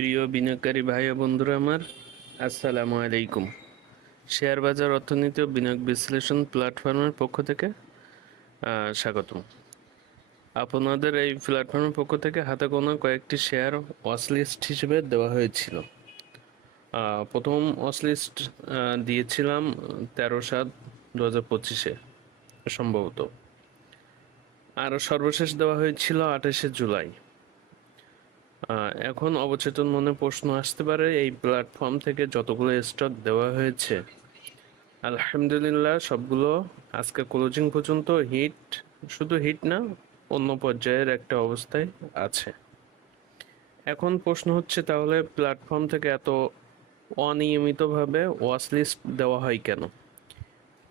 প্রিয় বিনিয়োগকারী ভাই ও বন্ধুরা আমার, আসসালামু আলাইকুম। শেয়ার বাজার অর্থনীতি ও বিনিয়োগ বিশ্লেষণ প্ল্যাটফর্মের পক্ষ থেকে স্বাগতম। আপনাদের এই প্ল্যাটফর্মের পক্ষ থেকে হাতে গোনা কয়েকটি শেয়ার ওয়াচ লিস্ট হিসেবে দেওয়া হয়েছিল। প্রথম ওয়াচ লিস্ট দিয়েছিলাম তেরো সাত দু হাজার পঁচিশে, সম্ভবত। আর সর্বশেষ দেওয়া হয়েছিল আঠাশে জুলাই। এখন অবচেতন মনে প্রশ্ন আসতে পারে, এই প্ল্যাটফর্ম থেকে যতগুলো স্টক দেওয়া হয়েছে। আলহামদুলিল্লাহ, সবগুলো আজকে ক্লোজিং পর্যন্ত হিট শুধু হিট না, অন্য পর্যায়ের একটা অবস্থায় আছে। এখন প্রশ্ন হচ্ছে, তাহলে প্ল্যাটফর্ম থেকে এত অনিয়মিতভাবে ওয়াচ লিস্ট দেওয়া হয় কেন?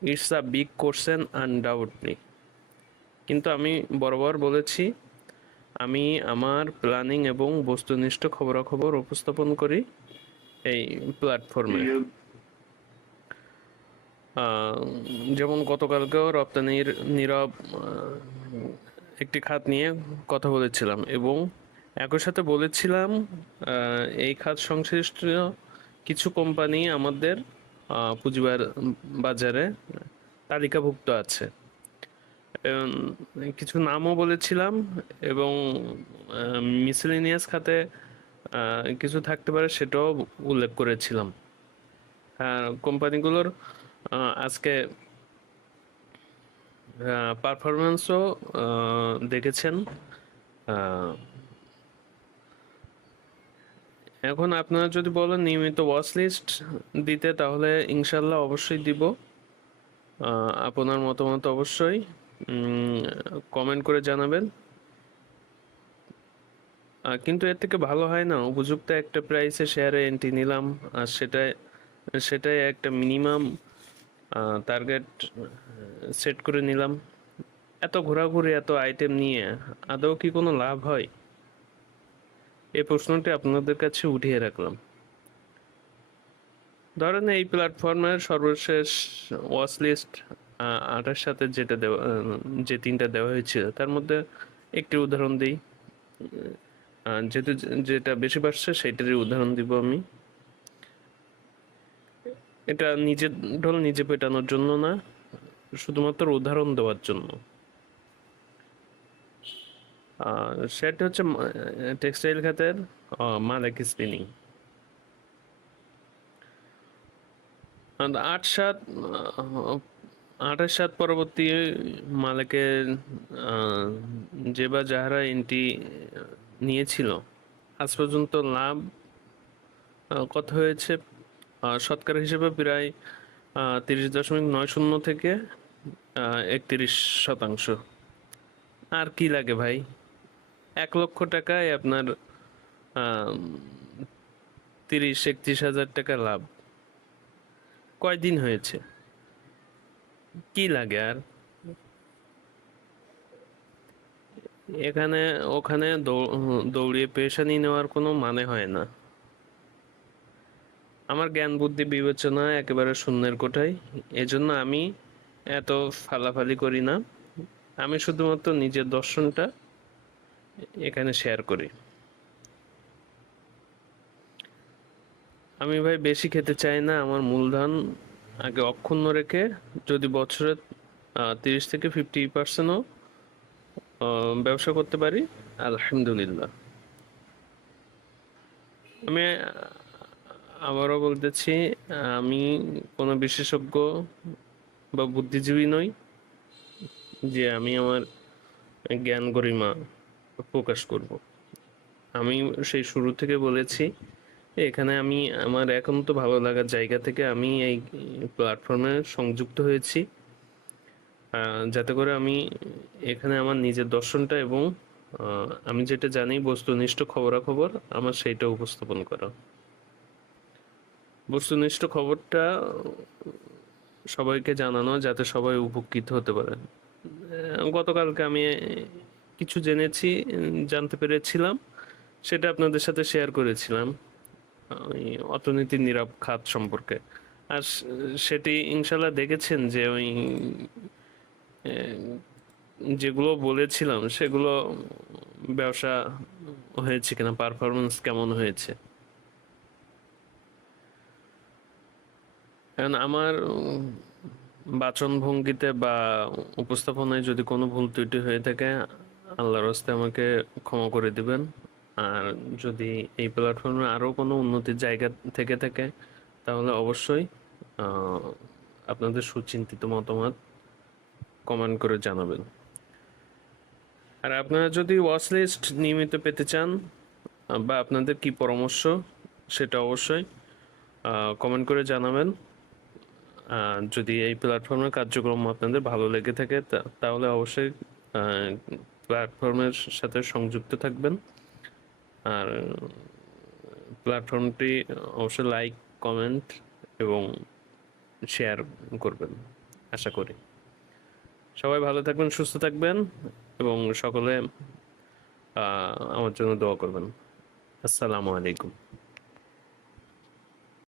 It's a big question undoubtedly কিন্তু আমি বরাবর বলেছি আমি আমার প্ল্যানিং এবং বস্তুনিষ্ঠ খবরাখবর উপস্থাপন করি এই প্ল্যাটফর্মে যেমন গতকালকেও রপ্তানির নীরব একটি খাত নিয়ে কথা বলেছিলাম এবং একই সাথে বলেছিলাম এই খাত সংশ্লিষ্ট কিছু কোম্পানি আমাদের পুঁজিবার বাজারে তালিকাভুক্ত আছে। কিছু নামও বলেছিলাম এবং মিসেলিনিয়াস খাতে কিছু থাকতে পারে সেটাও উল্লেখ করেছিলাম। হ্যাঁ কোম্পানিগুলোর আজকে পারফরমেন্সও দেখেছেন। এখন আপনারা যদি বলেন নিয়মিত ওয়াচ লিস্ট দিতে, তাহলে ইনশাল্লাহ অবশ্যই দিব। আপনার মতামত অবশ্যই। কমেন্ট করে জানাবেন। কিন্তু এর থেকে ভালো হয় না, উপযুক্ত একটা প্রাইসে শেয়ারে এন্ট্রি নিলাম, আর সেটাই সেটাই একটা মিনিমাম টার্গেট সেট করে নিলাম। এত ঘোরাঘুরি, এত আইটেম নিয়ে, আদৌ কি কোনো লাভ হয়? এই প্রশ্নটি আপনাদের কাছে উঠিয়ে রাখলাম। ধরেন এই প্ল্যাটফর্মের সর্বশেষ ওয়াচ লিস্ট আটার সাথে যেটা দেওয়া যে তিনটা দেওয়া হয়েছিল, তার মধ্যে একটি উদাহরণ দিই। যেহেতু যেটা বেশি বাড়ছে, সেইটারই উদাহরণ দিব আমি। এটা নিজের ঢোল নিজে পেটানোর জন্য না, শুধুমাত্র উদাহরণ দেওয়ার জন্য। সেটা হচ্ছে টেক্সটাইল খাতের মালাক স্পিনিং। আট সাত আঠাশ সাত পরবর্তী মালিকের যে বা যাহারা এন্ট্রি নিয়েছিল, আজ পর্যন্ত লাভ কত হয়েছে? শতকরা হিসেবে প্রায় তিরিশ দশমিক নয় শূন্য থেকে একত্রিশ শতাংশ। আর কি লাগে ভাই? এক লক্ষ টাকায় আপনার তিরিশ, একত্রিশ হাজার টাকা লাভ। কয়দিন হয়েছে? কি লাগে আর? এখানে, ওখানে দৌড়িয়ে পেশানি নেওয়ার কোনো মানে হয় না। আমার জ্ঞান, বুদ্ধি, বিবেচনা একেবারে শূন্যের কোঠায়। এজন্য আমি এত ফালাফালি করি না। আমি শুধুমাত্র নিজের দর্শনটা এখানে শেয়ার করি। আমি ভাই বেশি খেতে চাই না। আমার মূলধন আগে অক্ষুণ্ণ রেখে যদি বছরে তিরিশ থেকে ফিফটি পার্সেন্টও ব্যবসা করতে পারি, আলহামদুলিল্লাহ। আমি আবারও বলতেছি, আমি কোনো বিশেষজ্ঞ বা বুদ্ধিজীবী নই, যে আমি আমার জ্ঞান গরিমা প্রকাশ করব। আমি সেই শুরু থেকে বলেছি এখানে আমি, আমার এখন তো ভালো লাগার জায়গা থেকে আমি এই প্ল্যাটফর্মে সংযুক্ত হয়েছি। যাতে করে আমি এখানে আমার নিজের দর্শনটা এবং আমি যেটা জানি বস্তুনিষ্ঠ খবরাখবর, আমার সেইটা উপস্থাপন করা। বস্তুনিষ্ঠ খবরটা সবাইকে জানানো যাতে সবাই উপকৃত হতে পারে। গতকালকে আমি কিছু জেনেছি, জানতে পেরেছিলাম, সেটা আপনাদের সাথে শেয়ার করেছিলাম। ওই অর্থনীতির খাত সম্পর্কে। আর সেটি ইনশাল্লাহ দেখেছেন যে ওই যেগুলো বলেছিলাম, সেগুলো ব্যবসা হয়েছে কিনা পারফরমেন্স কেমন হয়েছে? কারণ আমার বাচন ভঙ্গিতে বা উপস্থাপনায় যদি কোনো ভুল ত্রুটি হয়ে থাকে, আল্লাহর হস্তে আমাকে ক্ষমা করে দিবেন। আর যদি এই প্ল্যাটফর্মে আরও কোনো উন্নতির জায়গা থেকে থাকে, তাহলে অবশ্যই আপনাদের সুচিন্তিত মতামত কমেন্ট করে জানাবেন। আর আপনারা যদি ওয়াচ লিস্ট নিয়মিত পেতে চান, বা আপনাদের কি পরামর্শ, সেটা অবশ্যই কমেন্ট করে জানাবেন। যদি এই প্ল্যাটফর্মের কার্যক্রম আপনাদের ভালো লেগে থাকে তাহলে অবশ্যই প্ল্যাটফর্মের সাথে সংযুক্ত থাকবেন। আর প্ল্যাটফর্মটি অবশ্যই লাইক কমেন্ট এবং শেয়ার করবেন, আশা করি। সবাই ভালো থাকবেন, সুস্থ থাকবেন এবং সকলে আমার জন্য দোয়া করবেন। আসসালামু আলাইকুম।